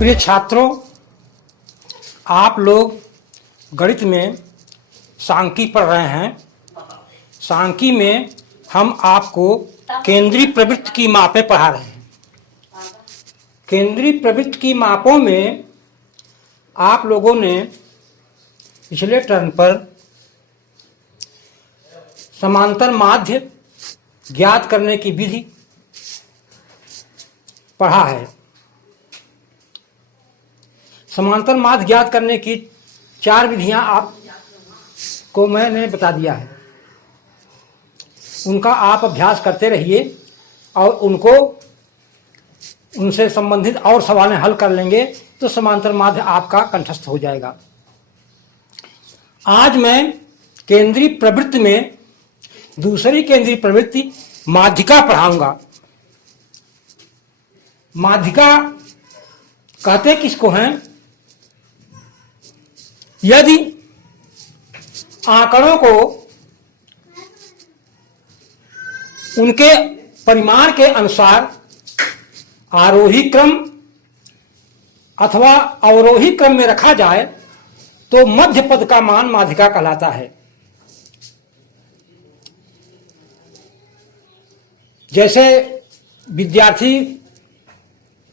प्रिय छात्रों, आप लोग गणित में सांख्यिकी पढ़ रहे हैं। सांख्यिकी में हम आपको केंद्रीय प्रवृत्ति की मापें पढ़ा रहे हैं। केंद्रीय प्रवृत्ति की मापों में आप लोगों ने पिछले टर्म पर समांतर माध्य ज्ञात करने की विधि पढ़ा है। समांतर माध्य ज्ञात करने की 4 विधियां आपको मैंने बता दिया है। उनका आप अभ्यास करते रहिए और उनसे संबंधित और सवालें हल कर लेंगे तो समांतर माध्य आपका कंठस्थ हो जाएगा। आज मैं केंद्रीय प्रवृत्ति में दूसरी केंद्रीय प्रवृत्ति माध्यिका पढ़ाऊंगा। माध्यिका कहते किसको हैं? यदि आंकड़ों को उनके परिमाण के अनुसार आरोही क्रम अथवा अवरोही क्रम में रखा जाए तो मध्य पद का मान माध्यिका कहलाता है। जैसे विद्यार्थी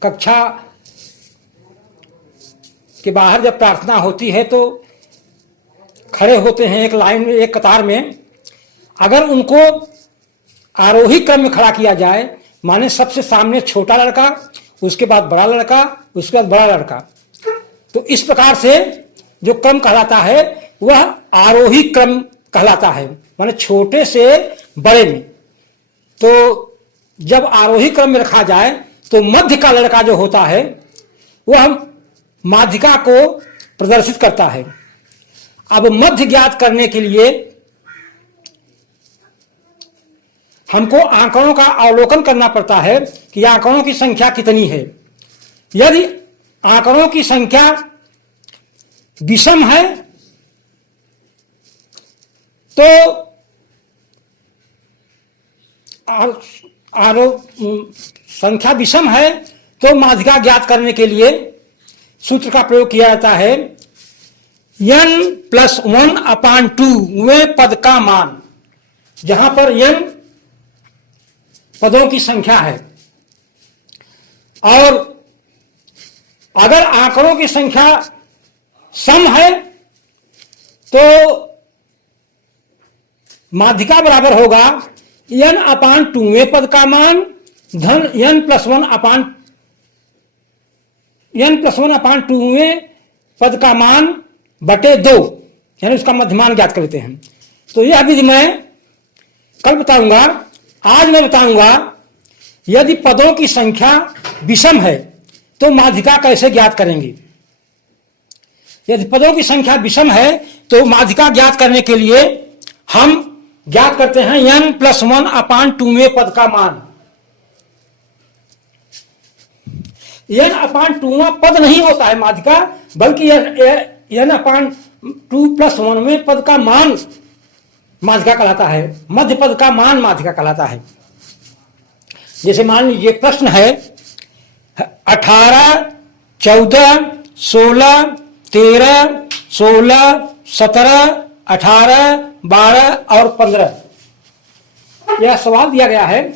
कक्षा के बाहर जब प्रार्थना होती है तो खड़े होते हैं एक लाइन में, एक कतार में। अगर उनको आरोही क्रम में खड़ा किया जाए, माने सबसे सामने छोटा लड़का, उसके बाद बड़ा लड़का, उसके बाद बड़ा लड़का, तो इस प्रकार से जो क्रम कहलाता है वह आरोही क्रम कहलाता है, माने छोटे से बड़े में। तो जब आरोही क्रम में रखा जाए तो मध्य का लड़का जो होता है वह माध्यिका को प्रदर्शित करता है। अब मध्य ज्ञात करने के लिए हमको आंकड़ों का अवलोकन करना पड़ता है कि आंकड़ों की संख्या कितनी है। यदि आंकड़ों की संख्या विषम है तो संख्या विषम है तो माध्यिका ज्ञात करने के लिए सूत्र का प्रयोग किया जाता है n+1/2 वें पद का मान। जहां पर n पदों की संख्या है और अगर आंकड़ों की संख्या सम है तो माध्यिका बराबर होगा n/2 वें पद का मान धन n+1/2 वें पद का मान बटे 2, यानी उसका मध्यमान ज्ञात कर लेते हैं। तो यह विधि मैं कल बताऊंगा। आज मैं बताऊंगा यदि पदों की संख्या विषम है तो माध्यिका कैसे ज्ञात करेंगे। यदि पदों की संख्या विषम है तो माध्यिका ज्ञात करने के लिए हम ज्ञात करते हैं n+1/2 वें पद का मान। n/2 पद नहीं होता है माध्यिका, बल्कि n/2+1 वें पद का मान माध्यिका कहलाता है। मध्य पद का मान माध्यिका कहलाता है। जैसे मान लीजिए प्रश्न है 18, 14, 16, 13, 16, 17, 18, 12 और 15। यह सवाल दिया गया है।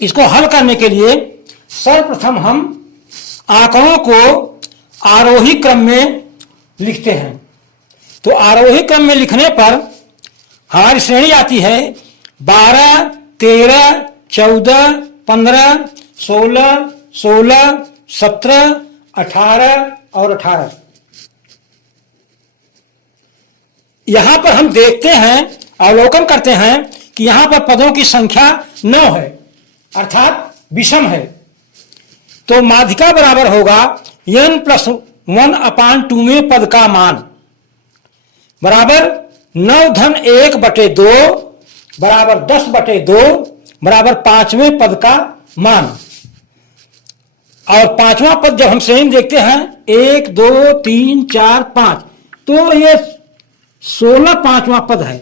इसको हल करने के लिए सर्वप्रथम हम आंकड़ों को आरोही क्रम में लिखते हैं। तो आरोही क्रम में लिखने पर हमारी श्रेणी आती है 12, 13, 14, 15, 16, 16, 17, 18 और 18। यहां पर हम देखते हैं, अवलोकन करते हैं कि यहां पर पदों की संख्या 9 है, अर्थात विषम है। तो माध्यिका बराबर होगा n+1/2 वें पद का मान बराबर 9-1/2 बराबर 10/2 बराबर 5वें पद का मान। और 5वां पद जब हम श्रेणी देखते हैं 1, 2, 3, 4, 5, तो ये 16 5वां पद है।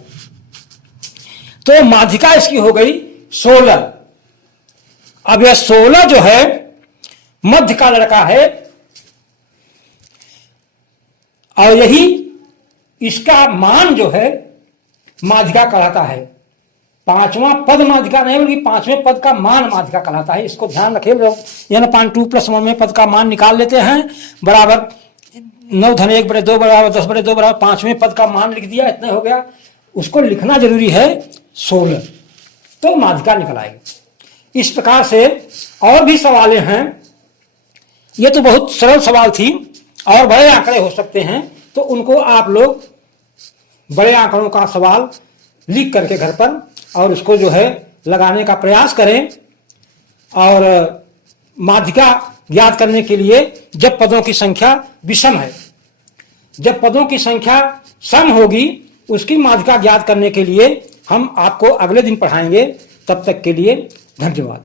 तो माध्यिका इसकी हो गई 16। अब यह 16 जो है मध्य का लड़का है और यही इसका मान जो है माध्यिका कहलाता है। पांचवा पद माध्यिका नहीं बल्कि पांचवें पद का मान माध्यिका कहलाता है। इसको ध्यान रखें लोग। यानी 2 + 1 में पद का मान निकाल लेते हैं, बराबर 9 धन 1 बटे 2 बराबर 10 बटे 2 बराबर पांचवें पद का मान लिख दिया, इतना हो गया। उसको लिखना जरूरी है 16, तो माध्यिका निकल आएगी। इस प्रकार से और भी सवालें हैं। ये तो बहुत सरल सवाल थी, और बड़े आंकड़े हो सकते हैं, तो उनको आप लोग बड़े आंकड़ों का सवाल लिख करके घर पर और उसको जो है लगाने का प्रयास करें। और माध्यिका ज्ञात करने के लिए जब पदों की संख्या विषम है, जब पदों की संख्या सम होगी, उसकी माध्यिका ज्ञात करने के लिए हम आपको अगले दिन पढ़ाएंगे। तब तक के लिए धन्यवाद।